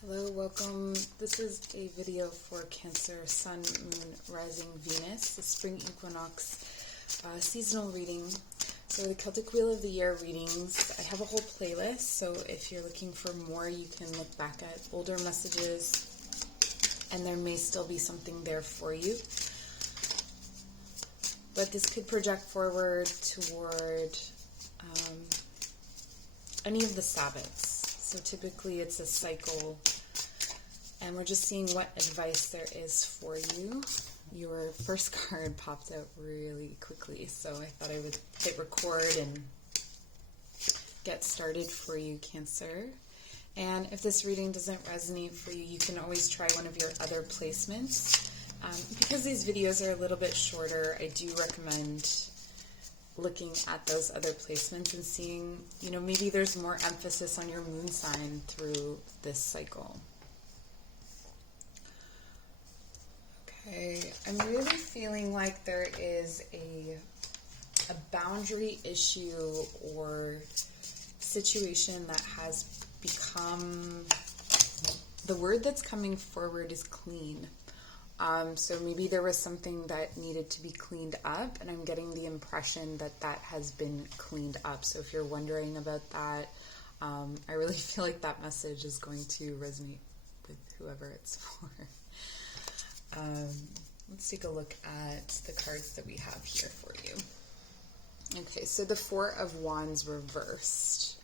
Hello, welcome. This is a video for Cancer, Sun, Moon, Rising, Venus, the Spring Equinox seasonal reading. So the Celtic Wheel of the Year readings, I have a whole playlist, so if you're looking for more, you can look back at older messages, and there may still be something there for you. But this could project forward toward any of the Sabbats. So typically it's a cycle, and we're just seeing what advice there is for you. Your first card popped out really quickly, so I thought I would hit record and get started for you, Cancer. And if this reading doesn't resonate for you, you can always try one of your other placements. Because these videos are a little bit shorter, I do recommend looking at those other placements and seeing, maybe there's more emphasis on your moon sign through this cycle. Okay, I'm really feeling like there is a boundary issue or situation that has become, the word that's coming forward is clean. So maybe there was something that needed to be cleaned up, and I'm getting the impression that that has been cleaned up. So if you're wondering about that, I really feel like that message is going to resonate with whoever it's for. Let's take a look at the cards that we have here for you. Okay, so the Four of Wands reversed.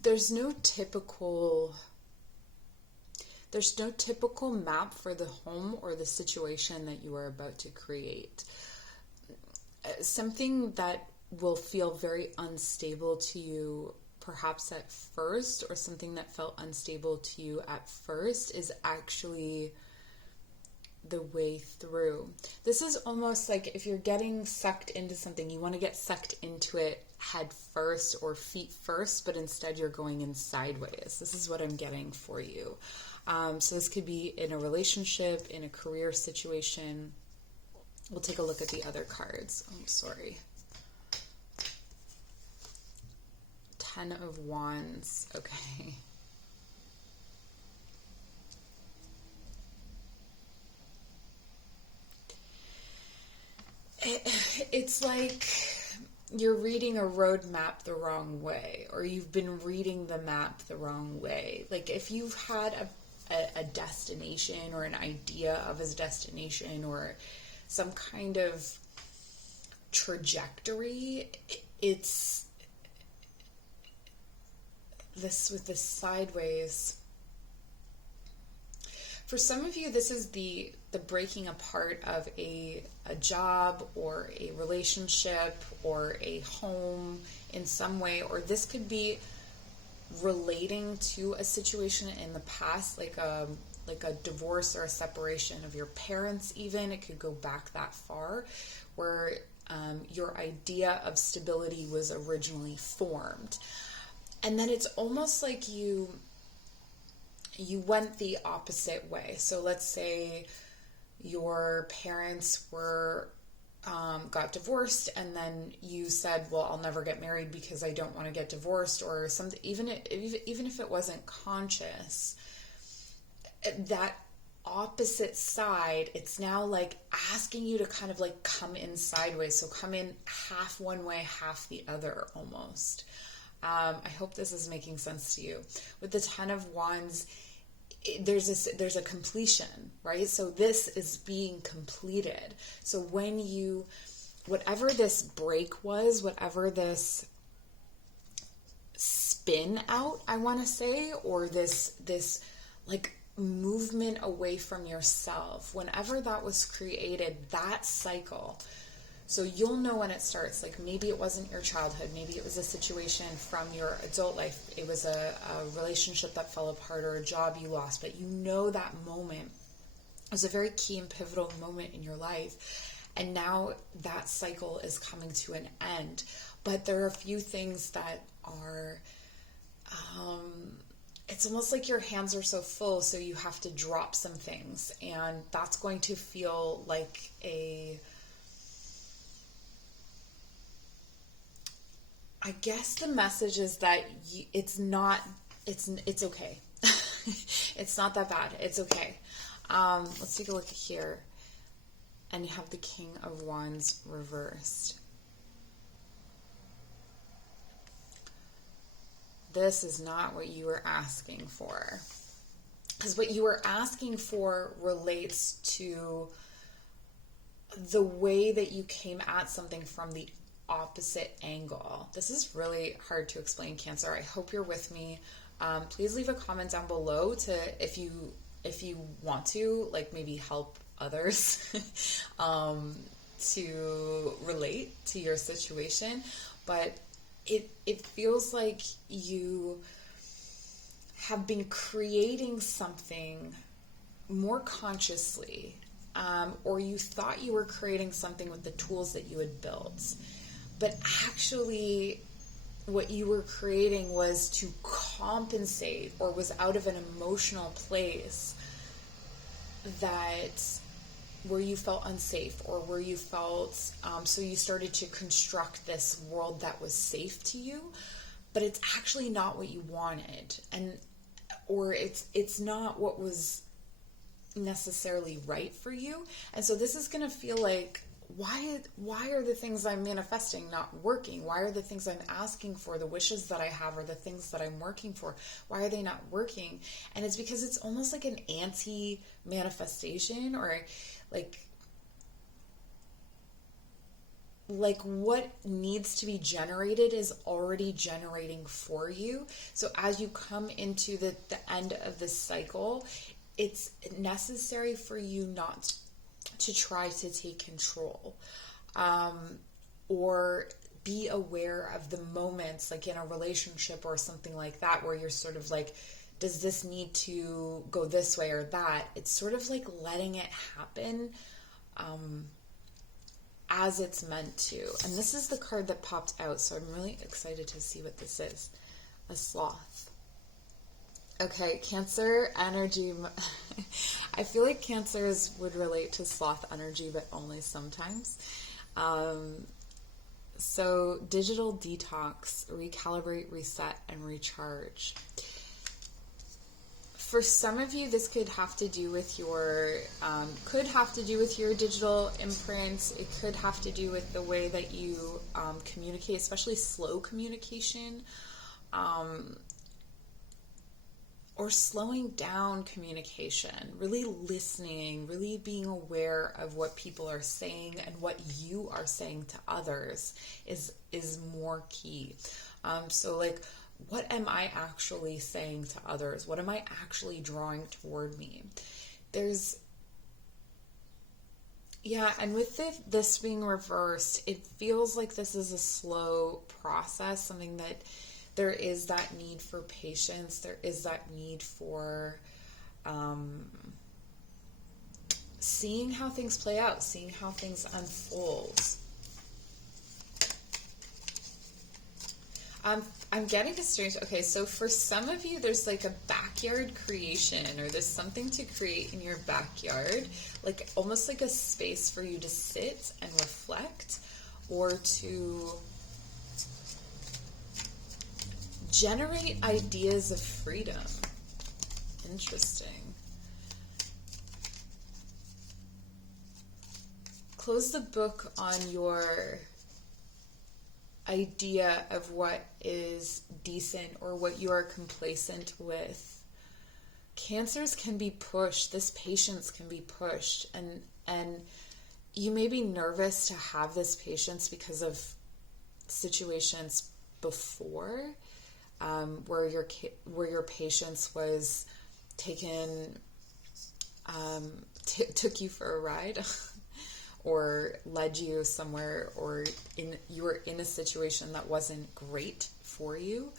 There's no typical map for the home or the situation that you are about to create. Something that will feel very unstable to you perhaps at first, or something that felt unstable to you at first, is actually the way through. This is almost like if you're getting sucked into something, you want to get sucked into it head first or feet first, but instead you're going in sideways. This is what I'm getting for you. So this could be in a relationship, in a career situation. We'll take a look at the other cards. I'm sorry. Ten of Wands. Okay. It's like you're reading a road map the wrong way, or you've been reading the map the wrong way. Like if you've had a destination or an idea of a destination or some kind of trajectory, it's this with this sideways. For some of you, this is the breaking apart of a job or a relationship or a home in some way, or this could be relating to a situation in the past, like a divorce or a separation of your parents even. It could go back that far, where your idea of stability was originally formed. And then it's almost like you went the opposite way. So let's say your parents got divorced, and then you said, well, I'll never get married because I don't want to get divorced, or something. Even if it wasn't conscious, that opposite side, it's now like asking you to kind of like come in sideways. So come in half one way, half the other almost. I hope this is making sense to you. With the Ten of Wands, there's a completion, right? So this is being completed. So when whatever this break was, whatever this spin out, I want to say, or this like movement away from yourself, whenever that was created, that cycle. So you'll know when it starts. Like maybe it wasn't your childhood. Maybe it was a situation from your adult life. It was a relationship that fell apart or a job you lost. But you know that moment was a very key and pivotal moment in your life. And now that cycle is coming to an end. But there are a few things that are, it's almost like your hands are so full, so you have to drop some things. And that's going to feel like a I guess the message is that it's okay. It's not that bad. It's okay. Let's take a look here. And you have the King of Wands reversed. This is not what you were asking for. Because what you were asking for relates to the way that you came at something from the opposite angle. This is really hard to explain, Cancer. I hope you're with me. Please leave a comment down below if you want to, like, maybe help others to relate to your situation. But it feels like you have been creating something more consciously, or you thought you were creating something with the tools that you had built. But actually, what you were creating was to compensate, or was out of an emotional place where you felt unsafe, or where you felt, so you started to construct this world that was safe to you, but it's actually not what you wanted, or it's not what was necessarily right for you. And so this is going to feel like, why are the things I'm manifesting not working? Why are the things I'm asking for, the wishes that I have, or the things that I'm working for, why are they not working? And it's because it's almost like an anti-manifestation, or like what needs to be generated is already generating for you. So as you come into the end of this cycle, it's necessary for you not to try to take control, or be aware of the moments, like in a relationship or something like that, where you're sort of like, does this need to go this way or that? It's sort of like letting it happen as it's meant to. And this is the card that popped out, so I'm really excited to see what this is. A sloth. Okay, Cancer energy. I feel like Cancers would relate to sloth energy, but only sometimes. So digital detox, recalibrate, reset, and recharge. For some of you, this could have to do with your digital imprints. It could have to do with the way that you communicate, especially slow communication. Or slowing down communication, really listening, really being aware of what people are saying and what you are saying to others is more key. So like, what am I actually saying to others? What am I actually drawing toward me? And with this being reversed, it feels like this is a slow process, something that there is that need for patience. There is that need for seeing how things play out, seeing how things unfold. I'm getting a strange... Okay, so for some of you, there's like a backyard creation, or there's something to create in your backyard, like almost like a space for you to sit and reflect, or to generate ideas of freedom. Interesting. Close the book on your idea of what is decent or what you are complacent with. Cancers can be pushed. This patience can be pushed, and you may be nervous to have this patience because of situations before, where your patience was taken, took you for a ride, or led you somewhere, or you were in a situation that wasn't great for you,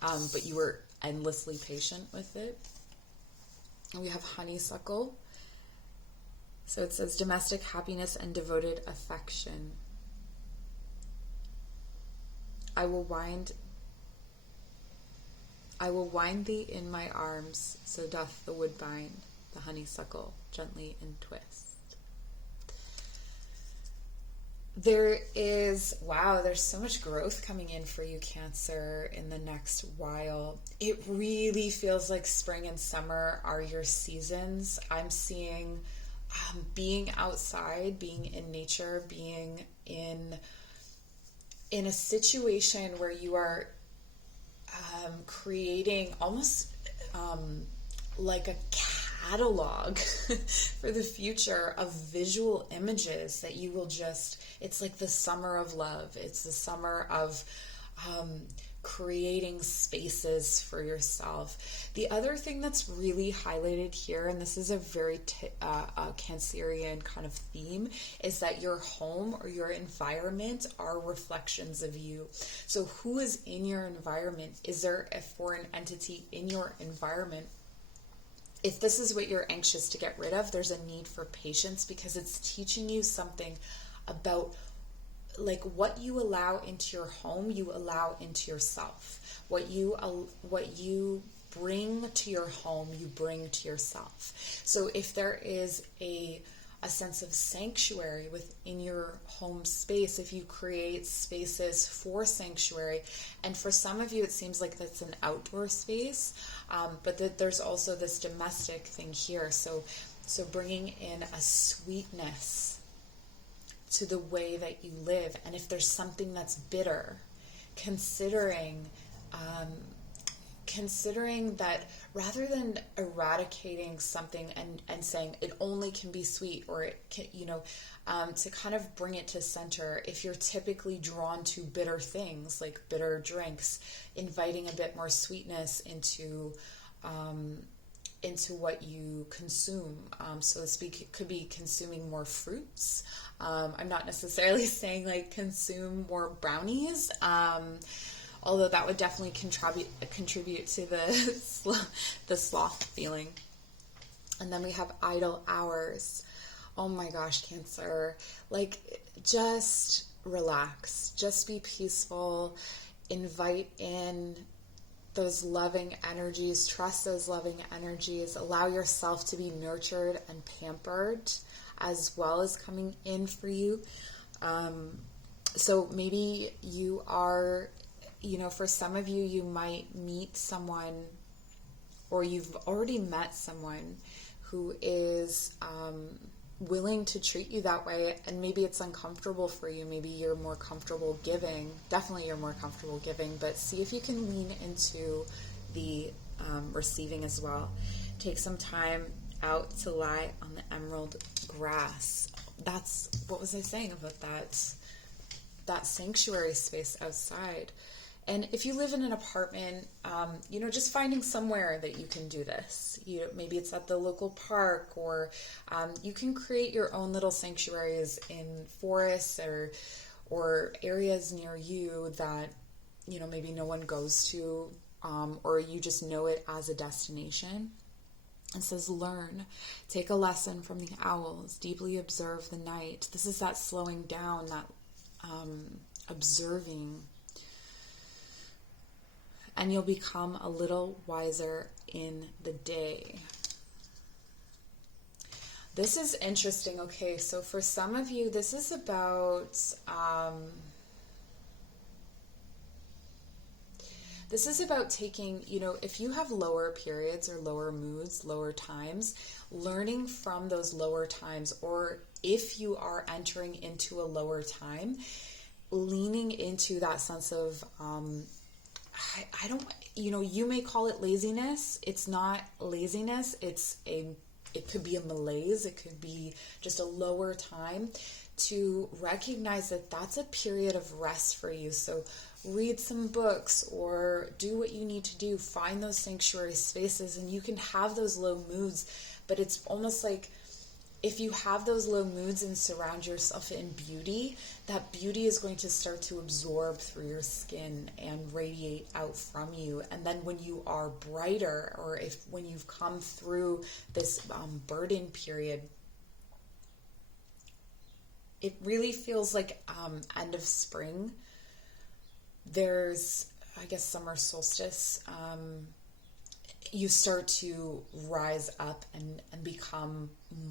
but you were endlessly patient with it. And we have honeysuckle. So it says domestic happiness and devoted affection. I will wind thee in my arms, so doth the woodbine, the honeysuckle, gently in twist. there's so much growth coming in for you, Cancer, in the next while. It really feels like spring and summer are your seasons. I'm seeing being outside, being in nature, being in a situation where you are creating almost like a catalog for the future of visual images that you will just, it's like the summer of love. It's the summer of creating spaces for yourself. The other thing that's really highlighted here, and this is a very Cancerian kind of theme, is that your home or your environment are reflections of you. So who is in your environment? Is there a foreign entity in your environment? If this is what you're anxious to get rid of, there's a need for patience, because it's teaching you something about like what you allow into your home, you allow into yourself. What you bring to your home, you bring to yourself. So if there is a sense of sanctuary within your home space, if you create spaces for sanctuary, and for some of you it seems like that's an outdoor space, but that there's also this domestic thing here. So bringing in a sweetness to the way that you live. And if there's something that's bitter, considering that rather than eradicating something and saying it only can be sweet, or it can, to kind of bring it to center. If you're typically drawn to bitter things like bitter drinks, inviting a bit more sweetness into what you consume. So to speak, it could be consuming more fruits. I'm not necessarily saying like consume more brownies, although that would definitely contribute to the sloth feeling. And then we have idle hours. Oh my gosh, Cancer. Like, just relax. Just be peaceful. Invite in those loving energies. Trust those loving energies. Allow yourself to be nurtured and pampered as well as coming in for you. So maybe you are, for some of you, you might meet someone, or you've already met someone who is willing to treat you that way, and maybe it's uncomfortable for you. Maybe you're more comfortable giving. Definitely you're more comfortable giving, but see if you can lean into the receiving as well. Take some time out to lie on the emerald grass. That's, what was I saying about that sanctuary space outside? And if you live in an apartment, just finding somewhere that you can do this. Maybe it's at the local park, or you can create your own little sanctuaries in forests or areas near you that, maybe no one goes to, or you just know it as a destination. It says, learn, take a lesson from the owls, deeply observe the night. This is that slowing down, that observing. And you'll become a little wiser in the day. This is interesting. Okay, so for some of you, this is about taking, if you have lower periods or lower moods, lower times, learning from those lower times, or if you are entering into a lower time, leaning into that sense of, I don't, you may call it laziness. It's not laziness. It could be a malaise. It could be just a lower time, to recognize that that's a period of rest for you. So read some books or do what you need to do. Find those sanctuary spaces, and you can have those low moods, but it's almost like if you have those low moods and surround yourself in beauty, that beauty is going to start to absorb through your skin and radiate out from you. And then when you are brighter, or when you've come through this burden period, it really feels like end of spring. There's, I guess, summer solstice you start to rise up and become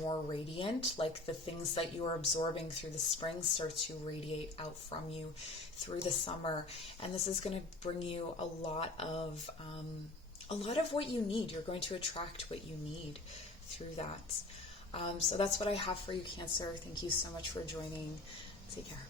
more radiant. Like the things that you are absorbing through the spring start to radiate out from you through the summer. And this is going to bring you a lot of what you need. You're going to attract what you need through that. So that's what I have for you, Cancer. Thank you so much for joining. Take care.